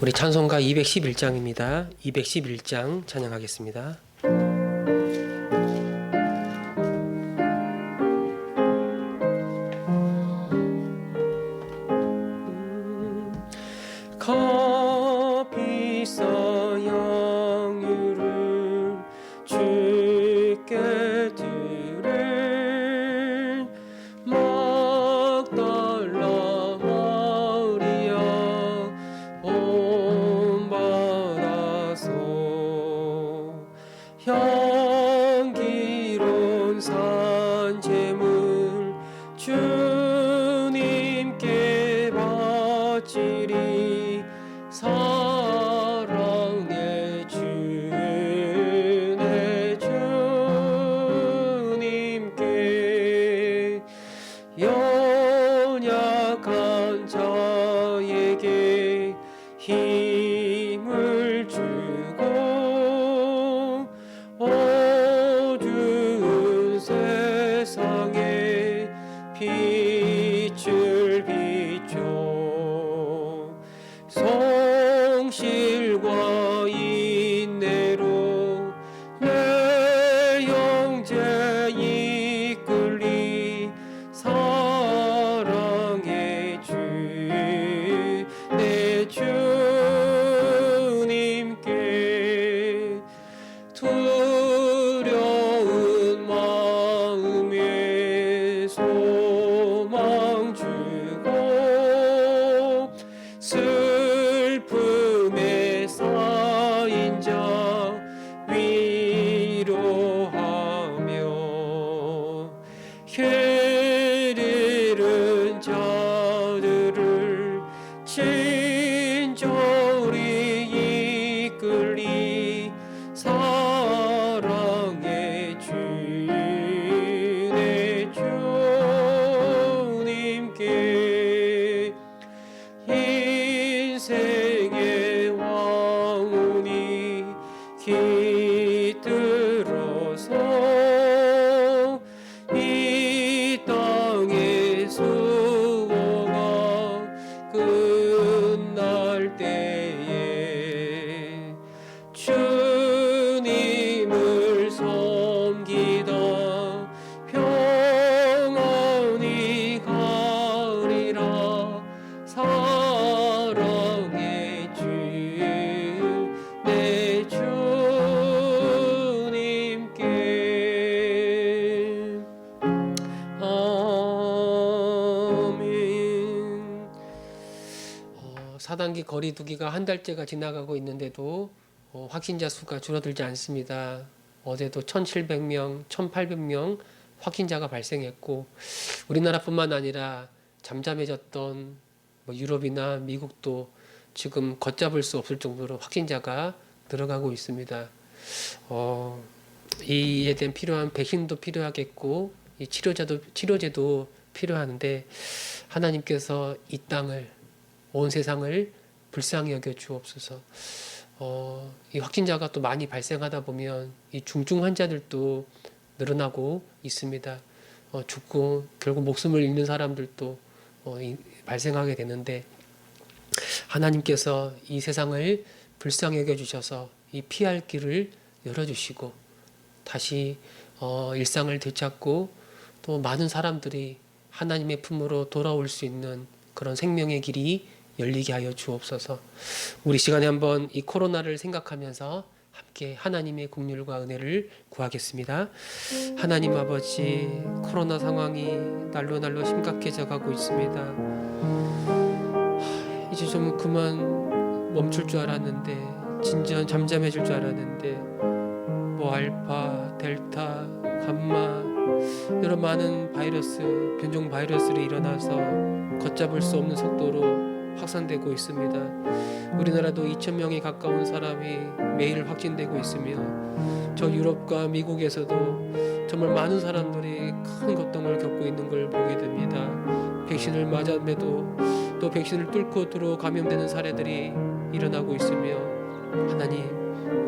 우리 찬송가 211장입니다. 211장 찬양하겠습니다. 값비싸 양유를 주께 드릴 막달라 마리아 본받아서 향기로운 산제물 주님께 바치리 사랑의 주 내 주님께 연약한 자에게 힘을 주고 어두운 세상에 빛을 비춰 성실과 인내로 내 형제 이끌리 사랑의 주 내 주님께 두려운 마음에 소망 주고 슬픔에 쌓인 자 위로하며 길 잃은 자들을 친절히 이끌리 사랑의 주 내 주님께 인생의 왕운이 깃들어서 이 땅의 수고가 끝날 때에 주님을 섬기다 평안히 가리라 사랑의 주 내 주님께 아멘. 사단기 거리두기가 한 달째가 지나가고 있는데도 확진자 수가 줄어들지 않습니다. 어제도 1,700명, 1,800명 확진자가 발생했고 우리나라뿐만 아니라 잠잠해졌던 유럽이나 미국도 지금 걷잡을 수 없을 정도로 확진자가 늘어가고 있습니다. 이에 대한 필요한 백신도 필요하겠고 이 치료제도 필요한데 하나님께서 이 땅을 온 세상을 불쌍히 여겨 주옵소서. 이 확진자가 또 많이 발생하다 보면 이 중증 환자들도 늘어나고 있습니다. 죽고 결국 목숨을 잃는 사람들도 발생하게 되는데 하나님께서 이 세상을 불쌍히 여겨 주셔서 이 피할 길을 열어주시고 다시 일상을 되찾고 또 많은 사람들이 하나님의 품으로 돌아올 수 있는 그런 생명의 길이 열리게 하여 주옵소서. 우리 시간에 한번 이 코로나를 생각하면서 함께 하나님의 긍휼과 은혜를 구하겠습니다. 하나님 아버지, 코로나 상황이 날로 심각해져 가고 있습니다. 이제 좀 그만 멈출 줄 알았는데, 진전 잠잠해질 줄 알았는데 알파, 델타, 감마 이런 많은 바이러스, 변종 바이러스들이 일어나서 걷잡을 수 없는 속도로 확산되고 있습니다. 우리나라도 2,000명에 가까운 사람이 매일 확진되고 있으며 저 유럽과 미국에서도 정말 많은 사람들이 큰 고통을 겪고 있는 걸 보게 됩니다. 백신을 맞았음에도 또 백신을 뚫고 들어 감염되는 사례들이 일어나고 있으며 하나님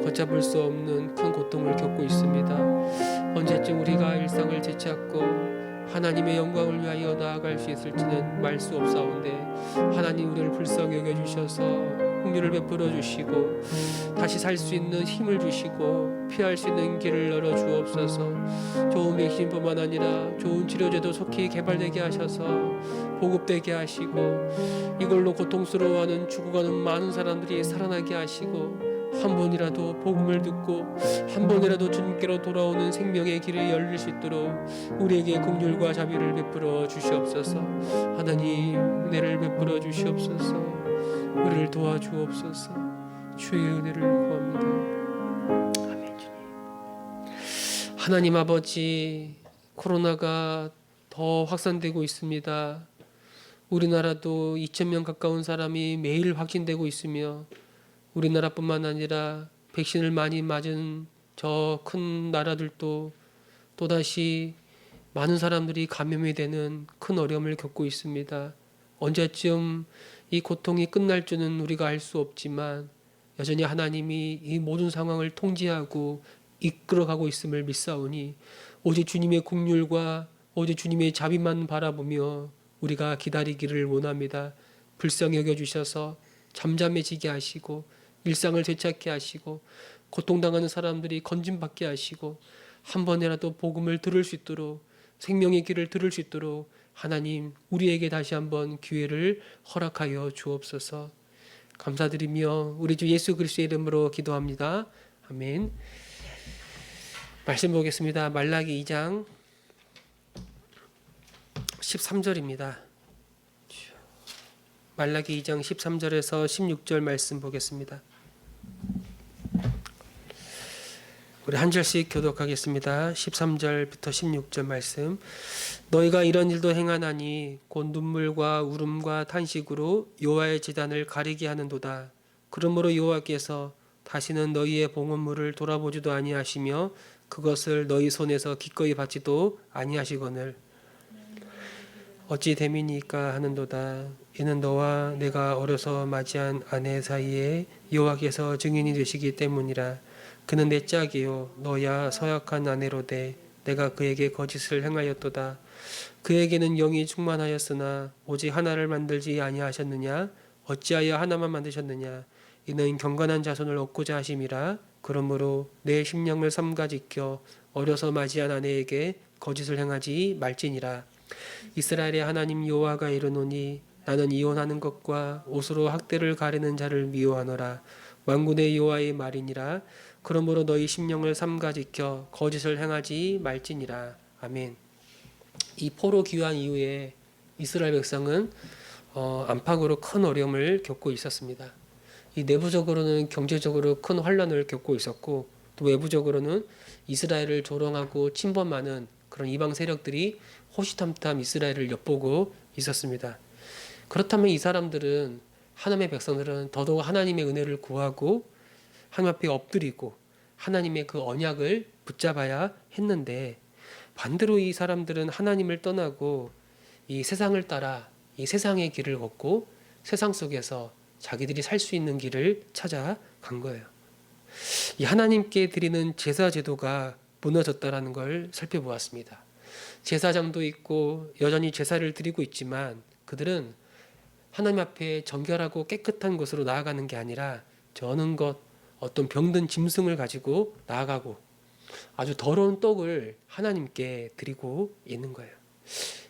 걷잡을 수 없는 큰 고통을 겪고 있습니다. 언제쯤 우리가 일상을 되찾고 하나님의 영광을 위하여 나아갈 수 있을지는 말 수 없사온데 하나님 우리를 불쌍히 여겨주셔서 긍휼을 베풀어 주시고 다시 살 수 있는 힘을 주시고 피할 수 있는 길을 열어 주옵소서. 좋은 백신뿐만 아니라 좋은 치료제도 속히 개발되게 하셔서 보급되게 하시고 이걸로 고통스러워하는 죽어가는 많은 사람들이 살아나게 하시고 한 번이라도 복음을 듣고 한 번이라도 주님께로 돌아오는 생명의 길을 열릴 수 있도록 우리에게 긍휼과 자비를 베풀어 주시옵소서. 하나님 은혜를 베풀어 주시옵소서. 우리를 도와주옵소서. 주의 은혜를 구합니다. 아멘. 주님. 하나님 아버지, 코로나가 더 확산되고 있습니다. 우리나라도 2,000명 가까운 사람이 매일 확진되고 있으며 우리나라뿐만 아니라 백신을 많이 맞은 저 큰 나라들도 또다시 많은 사람들이 감염이 되는 큰 어려움을 겪고 있습니다. 언제쯤 이 고통이 끝날 줄은 우리가 알 수 없지만 여전히 하나님이 이 모든 상황을 통제하고 이끌어가고 있음을 믿사오니 오직 주님의 긍휼과 오직 주님의 자비만 바라보며 우리가 기다리기를 원합니다. 불쌍히 여겨주셔서 잠잠해지게 하시고 일상을 되찾게 하시고 고통당하는 사람들이 건짐받게 하시고 한 번이라도 복음을 들을 수 있도록 생명의 길을 들을 수 있도록 하나님 우리에게 다시 한번 기회를 허락하여 주옵소서. 감사드리며 우리 주 예수 그리스도의 이름으로 기도합니다. 아멘. 말씀 보겠습니다. 말라기 2장 13절입니다. 말라기 2장 13절에서 16절 말씀 보겠습니다. 우리 한 절씩 교독하겠습니다. 13절부터 16절 말씀. 너희가 이런 일도 행하나니 곧 눈물과 울음과 탄식으로 여호와의 제단을 가리게 하는도다. 그러므로 여호와께서 다시는 너희의 봉헌물을 돌아보지도 아니하시며 그것을 너희 손에서 기꺼이 받지도 아니하시거늘 어찌 됨이니까 하는도다. 이는 너와 내가 어려서 맞이한 아내 사이에 여호와께서 증인이 되시기 때문이라. 그는 내 짝이요 너야 서약한 아내로되 내가 그에게 거짓을 행하였도다. 그에게는 영이 충만하였으나 오직 하나를 만들지 아니하셨느냐? 어찌하여 하나만 만드셨느냐? 이는 경건한 자손을 얻고자 하심이라. 그러므로 내 심령을 삼가 지켜 어려서 맞이한 아내에게 거짓을 행하지 말지니라. 이스라엘의 하나님 여호와가 이르노니 나는 이혼하는 것과 옷으로 학대를 가리는 자를 미워하노라. 만군의 여호와의 말이니라. 그러므로 너희 심령을 삼가 지켜 거짓을 행하지 말지니라. 아멘. 이 포로 귀환 이후에 이스라엘 백성은 안팎으로 큰 어려움을 겪고 있었습니다. 이 내부적으로는 경제적으로 큰 환란을 겪고 있었고 또 외부적으로는 이스라엘을 조롱하고 침범하는 그런 이방 세력들이 호시탐탐 이스라엘을 엿보고 있었습니다. 그렇다면 이 사람들은 하나님의 백성들은 더더욱 하나님의 은혜를 구하고 하나님 앞에 엎드리고 하나님의 그 언약을 붙잡아야 했는데 반대로 이 사람들은 하나님을 떠나고 이 세상을 따라 이 세상의 길을 걷고 세상 속에서 자기들이 살 수 있는 길을 찾아간 거예요. 이 하나님께 드리는 제사 제도가 무너졌다라는 걸 살펴보았습니다. 제사장도 있고 여전히 제사를 드리고 있지만 그들은 하나님 앞에 정결하고 깨끗한 곳으로 나아가는 게 아니라 저는 것 어떤 병든 짐승을 가지고 나아가고 아주 더러운 떡을 하나님께 드리고 있는 거예요.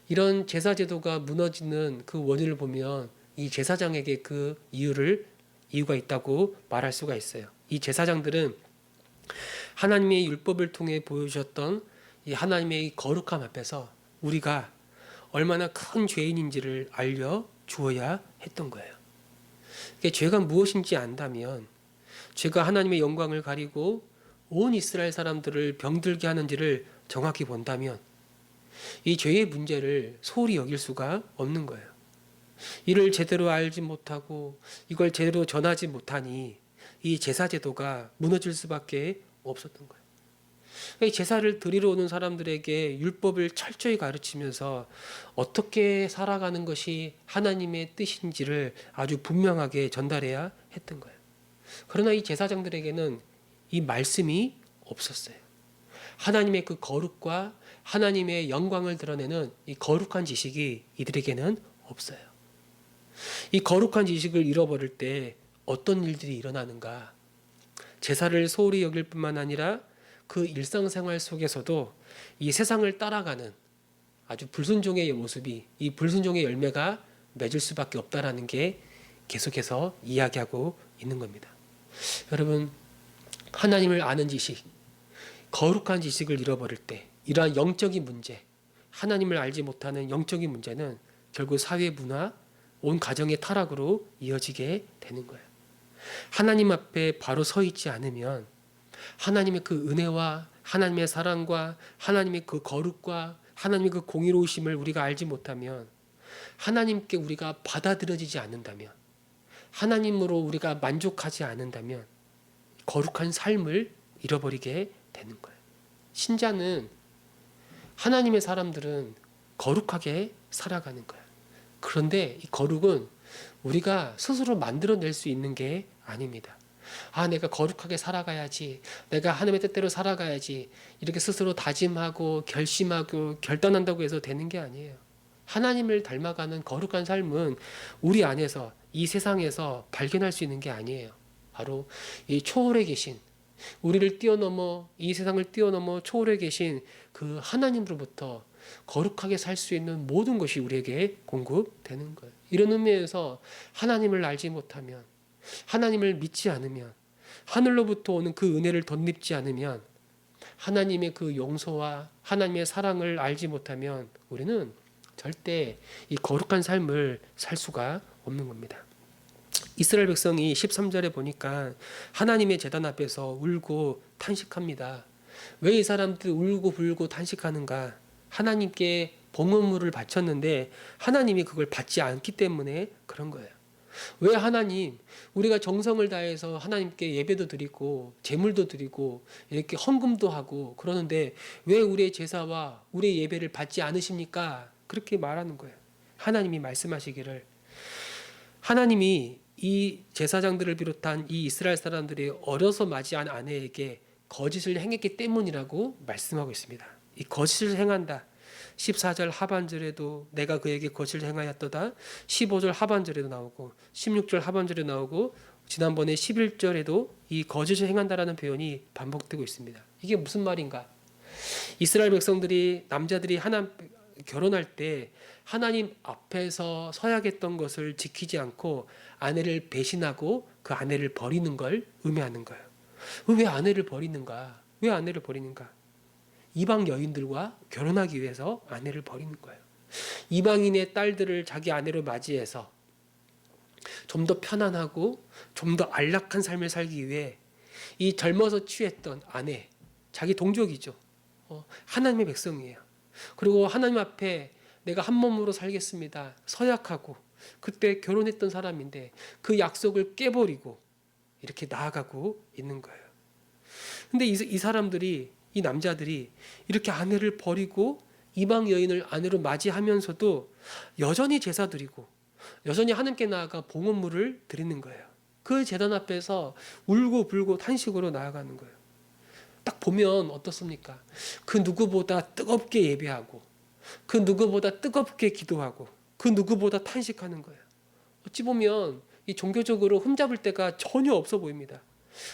이런 제사 제도가 무너지는 그 원인을 보면 이 제사장에게 그 이유가 있다고 말할 수가 있어요. 이 제사장들은 하나님의 율법을 통해 보여주셨던 이 하나님의 거룩함 앞에서 우리가 얼마나 큰 죄인인지를 알려 주어야 했던 거예요. 죄가 무엇인지 안다면 죄가 하나님의 영광을 가리고 온 이스라엘 사람들을 병들게 하는지를 정확히 본다면 이 죄의 문제를 소홀히 여길 수가 없는 거예요. 이를 제대로 알지 못하고 이걸 제대로 전하지 못하니 이 제사 제도가 무너질 수밖에 없었던 거예요. 이 제사를 드리러 오는 사람들에게 율법을 철저히 가르치면서 어떻게 살아가는 것이 하나님의 뜻인지를 아주 분명하게 전달해야 했던 거예요. 그러나 이 제사장들에게는 이 말씀이 없었어요. 하나님의 그 거룩과 하나님의 영광을 드러내는 이 거룩한 지식이 이들에게는 없어요. 이 거룩한 지식을 잃어버릴 때 어떤 일들이 일어나는가? 제사를 소홀히 여길 뿐만 아니라 그 일상생활 속에서도 이 세상을 따라가는 아주 불순종의 모습이, 이 불순종의 열매가 맺을 수밖에 없다라는 게 계속해서 이야기하고 있는 겁니다. 여러분, 하나님을 아는 지식, 거룩한 지식을 잃어버릴 때 이러한 영적인 문제, 하나님을 알지 못하는 영적인 문제는 결국 사회 문화, 온 가정의 타락으로 이어지게 되는 거예요. 하나님 앞에 바로 서 있지 않으면 하나님의 그 은혜와 하나님의 사랑과 하나님의 그 거룩과 하나님의 그 공의로우심을 우리가 알지 못하면, 하나님께 우리가 받아들여지지 않는다면, 하나님으로 우리가 만족하지 않는다면 거룩한 삶을 잃어버리게 되는 거예요. 신자는, 하나님의 사람들은 거룩하게 살아가는 거예요. 그런데 이 거룩은 우리가 스스로 만들어낼 수 있는 게 아닙니다. 내가 거룩하게 살아가야지, 내가 하나님의 뜻대로 살아가야지, 이렇게 스스로 다짐하고 결심하고 결단한다고 해서 되는 게 아니에요. 하나님을 닮아가는 거룩한 삶은 우리 안에서, 이 세상에서 발견할 수 있는 게 아니에요. 바로 이 초월에 계신, 우리를 뛰어넘어, 이 세상을 뛰어넘어 초월에 계신 그 하나님으로부터 거룩하게 살 수 있는 모든 것이 우리에게 공급되는 거예요. 이런 의미에서 하나님을 알지 못하면, 하나님을 믿지 않으면, 하늘로부터 오는 그 은혜를 덧입지 않으면, 하나님의 그 용서와 하나님의 사랑을 알지 못하면 우리는 절대 이 거룩한 삶을 살 수가 없는 겁니다. 이스라엘 백성이 13절에 보니까 하나님의 제단 앞에서 울고 탄식합니다. 왜 이 사람들 울고 불고 탄식하는가? 하나님께 봉헌물을 바쳤는데 하나님이 그걸 받지 않기 때문에 그런 거예요. 왜 하나님, 우리가 정성을 다해서 하나님께 예배도 드리고 제물도 드리고 이렇게 헌금도 하고 그러는데 왜 우리의 제사와 우리의 예배를 받지 않으십니까? 그렇게 말하는 거예요. 하나님이 말씀하시기를, 하나님이 이 제사장들을 비롯한 이 이스라엘 사람들이 어려서 맞이한 아내에게 거짓을 행했기 때문이라고 말씀하고 있습니다. 이 거짓을 행한다. 14절 하반절에도 내가 그에게 거짓을 행하였도다. 15절 하반절에도 나오고 16절 하반절에 나오고 지난번에 11절에도 이 거짓을 행한다라는 표현이 반복되고 있습니다. 이게 무슨 말인가? 이스라엘 백성들이, 남자들이 결혼할 때 하나님 앞에서 서야겠던 것을 지키지 않고 아내를 배신하고 그 아내를 버리는 걸 의미하는 거예요. 왜 아내를 버리는가? 왜 아내를 버리는가? 이방 여인들과 결혼하기 위해서 아내를 버리는 거예요. 이방인의 딸들을 자기 아내로 맞이해서 좀 더 편안하고 좀 더 안락한 삶을 살기 위해 이 젊어서 취했던 아내, 자기 동족이죠. 하나님의 백성이에요. 그리고 하나님 앞에 내가 한 몸으로 살겠습니다. 서약하고 그때 결혼했던 사람인데 그 약속을 깨버리고 이렇게 나아가고 있는 거예요. 근데 이 사람들이, 이 남자들이 이렇게 아내를 버리고 이방 여인을 아내로 맞이하면서도 여전히 제사 드리고 여전히 하나님께 나아가 봉헌물을 드리는 거예요. 그 제단 앞에서 울고 불고 탄식으로 나아가는 거예요. 딱 보면 어떻습니까? 그 누구보다 뜨겁게 예배하고 그 누구보다 뜨겁게 기도하고 그 누구보다 탄식하는 거예요. 어찌 보면 이 종교적으로 흠잡을 데가 전혀 없어 보입니다.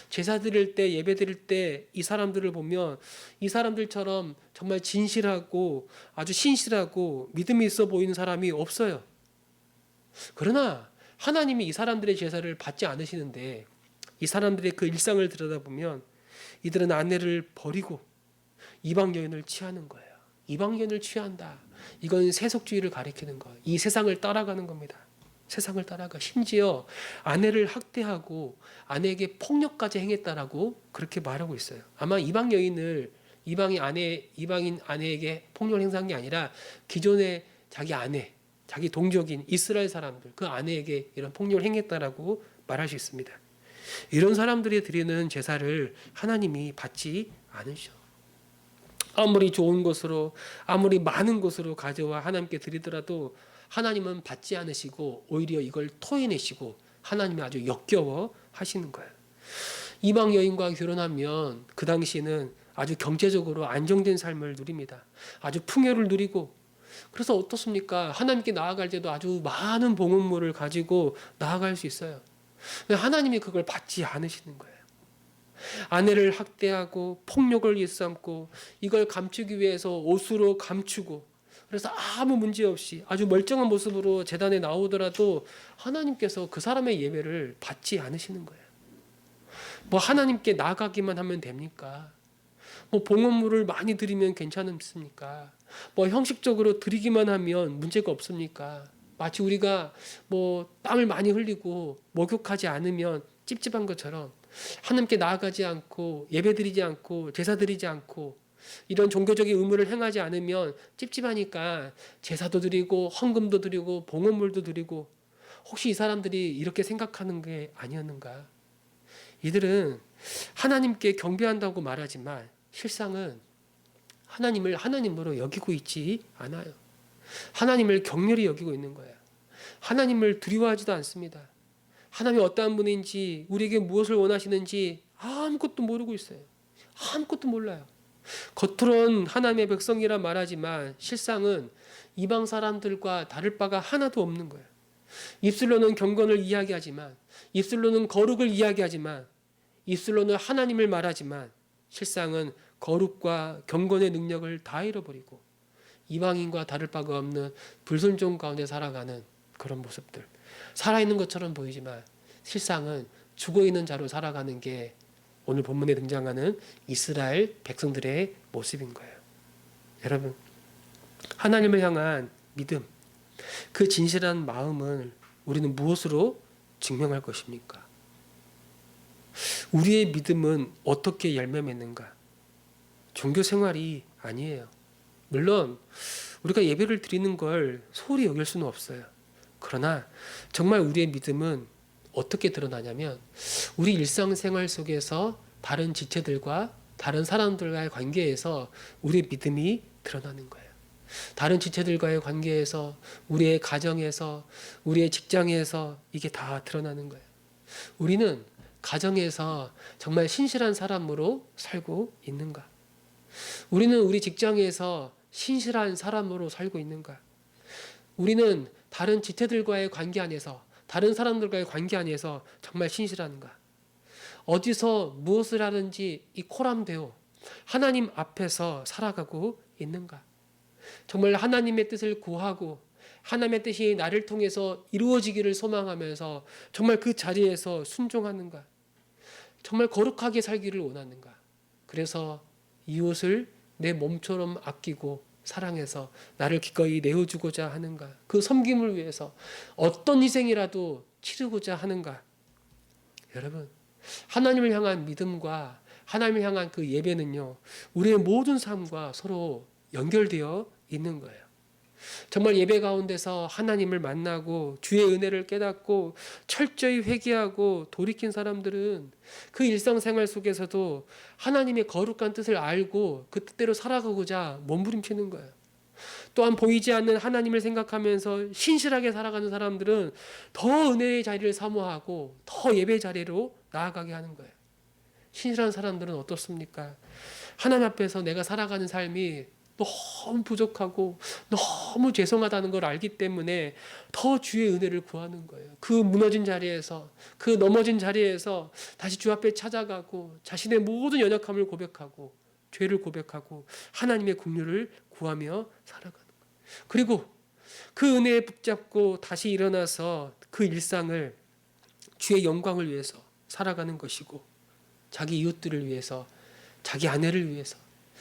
제사 드릴 때, 예배 드릴 때 이 사람들을 보면 이 사람들처럼 정말 진실하고 아주 신실하고 믿음이 있어 보이는 사람이 없어요. 그러나 하나님이 이 사람들의 제사를 받지 않으시는데 이 사람들의 그 일상을 들여다보면 이들은 아내를 버리고 이방 여인을 취하는 거예요. 이방 여인을 취한다. 이건 세속주의를 가리키는 거예요. 이 세상을 따라가는 겁니다. 세상을 따라가. 심지어 아내를 학대하고 아내에게 폭력까지 행했다라고 그렇게 말하고 있어요. 아마 이방인 아내에게 폭력을 행사한 게 아니라 기존의 자기 아내, 자기 동족인 이스라엘 사람들, 그 아내에게 이런 폭력을 행했다라고 말할 수 있습니다. 이런 사람들이 드리는 제사를 하나님이 받지 않으셔. 아무리 좋은 것으로, 아무리 많은 것으로 가져와 하나님께 드리더라도 하나님은 받지 않으시고 오히려 이걸 토해내시고 하나님이 아주 역겨워 하시는 거예요. 이방 여인과 결혼하면 그 당시에는 아주 경제적으로 안정된 삶을 누립니다. 아주 풍요를 누리고, 그래서 어떻습니까? 하나님께 나아갈 때도 아주 많은 봉헌물을 가지고 나아갈 수 있어요. 근데 하나님이 그걸 받지 않으시는 거예요. 아내를 학대하고 폭력을 일삼고 이걸 감추기 위해서 옷으로 감추고, 그래서 아무 문제 없이 아주 멀쩡한 모습으로 제단에 나오더라도 하나님께서 그 사람의 예배를 받지 않으시는 거예요. 뭐 하나님께 나가기만 하면 됩니까? 뭐 봉헌물을 많이 드리면 괜찮습니까? 뭐 형식적으로 드리기만 하면 문제가 없습니까? 마치 우리가 뭐 땀을 많이 흘리고 목욕하지 않으면 찝찝한 것처럼 하나님께 나아가지 않고 예배드리지 않고 제사드리지 않고 이런 종교적인 의무를 행하지 않으면 찝찝하니까 제사도 드리고 헌금도 드리고 봉헌물도 드리고, 혹시 이 사람들이 이렇게 생각하는 게 아니었는가? 이들은 하나님께 경배한다고 말하지만 실상은 하나님을 하나님으로 여기고 있지 않아요. 하나님을 경멸히 여기고 있는 거예요. 하나님을 두려워하지도 않습니다. 하나님이 어떠한 분인지, 우리에게 무엇을 원하시는지 아무것도 모르고 있어요. 아무것도 몰라요. 겉으론 하나님의 백성이라 말하지만 실상은 이방 사람들과 다를 바가 하나도 없는 거예요. 입술로는 경건을 이야기하지만, 입술로는 거룩을 이야기하지만, 입술로는 하나님을 말하지만 실상은 거룩과 경건의 능력을 다 잃어버리고 이방인과 다를 바가 없는 불순종 가운데 살아가는 그런 모습들. 살아있는 것처럼 보이지만 실상은 죽어있는 자로 살아가는 게 오늘 본문에 등장하는 이스라엘 백성들의 모습인 거예요. 여러분, 하나님을 향한 믿음, 그 진실한 마음을 우리는 무엇으로 증명할 것입니까? 우리의 믿음은 어떻게 열매 맺는가? 종교 생활이 아니에요. 물론 우리가 예배를 드리는 걸 소홀히 여길 수는 없어요. 그러나 정말 우리의 믿음은 어떻게 드러나냐면 우리 일상생활 속에서 다른 지체들과 다른 사람들과의 관계에서 우리의 믿음이 드러나는 거예요. 다른 지체들과의 관계에서, 우리의 가정에서, 우리의 직장에서 이게 다 드러나는 거예요. 우리는 가정에서 정말 신실한 사람으로 살고 있는가? 우리는 우리 직장에서 신실한 사람으로 살고 있는가? 우리는 다른 지체들과의 관계 안에서, 다른 사람들과의 관계 안에서 정말 신실한가? 어디서 무엇을 하든지 이 코람되어 하나님 앞에서 살아가고 있는가? 정말 하나님의 뜻을 구하고 하나님의 뜻이 나를 통해서 이루어지기를 소망하면서 정말 그 자리에서 순종하는가? 정말 거룩하게 살기를 원하는가? 그래서 이웃을 내 몸처럼 아끼고 사랑해서 나를 기꺼이 내어주고자 하는가? 그 섬김을 위해서 어떤 희생이라도 치르고자 하는가? 여러분, 하나님을 향한 믿음과 하나님을 향한 그 예배는요, 우리의 모든 삶과 서로 연결되어 있는 거예요. 정말 예배 가운데서 하나님을 만나고 주의 은혜를 깨닫고 철저히 회개하고 돌이킨 사람들은 그 일상생활 속에서도 하나님의 거룩한 뜻을 알고 그 뜻대로 살아가고자 몸부림치는 거예요. 또한 보이지 않는 하나님을 생각하면서 신실하게 살아가는 사람들은 더 은혜의 자리를 사모하고 더 예배 자리로 나아가게 하는 거예요. 신실한 사람들은 어떻습니까? 하나님 앞에서 내가 살아가는 삶이 너무 부족하고 너무 죄송하다는 걸 알기 때문에 더 주의 은혜를 구하는 거예요. 그 무너진 자리에서, 그 넘어진 자리에서 다시 주 앞에 찾아가고 자신의 모든 연약함을 고백하고 죄를 고백하고 하나님의 긍휼을 구하며 살아가는 거예요. 그리고 그 은혜에 붙잡고 다시 일어나서 그 일상을 주의 영광을 위해서 살아가는 것이고, 자기 이웃들을 위해서, 자기 아내를 위해서,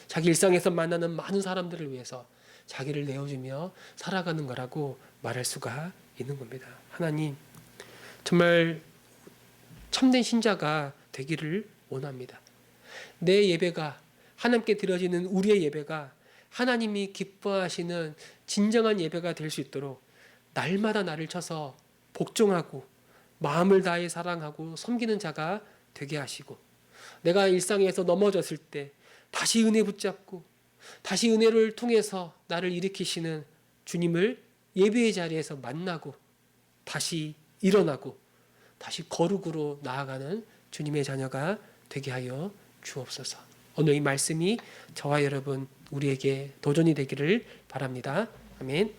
자기 일상에서 만나는 많은 사람들을 위해서 자기를 내어주며 살아가는 거라고 말할 수가 있는 겁니다. 하나님, 정말 참된 신자가 되기를 원합니다. 내 예배가, 하나님께 드려지는 우리의 예배가 하나님이 기뻐하시는 진정한 예배가 될 수 있도록 날마다 나를 쳐서 복종하고 마음을 다해 사랑하고 섬기는 자가 되게 하시고, 내가 일상에서 넘어졌을 때 다시 은혜 붙잡고 다시 은혜를 통해서 나를 일으키시는 주님을 예배의 자리에서 만나고 다시 일어나고 다시 거룩으로 나아가는 주님의 자녀가 되게 하여 주옵소서. 오늘 이 말씀이 저와 여러분 우리에게 도전이 되기를 바랍니다. 아멘.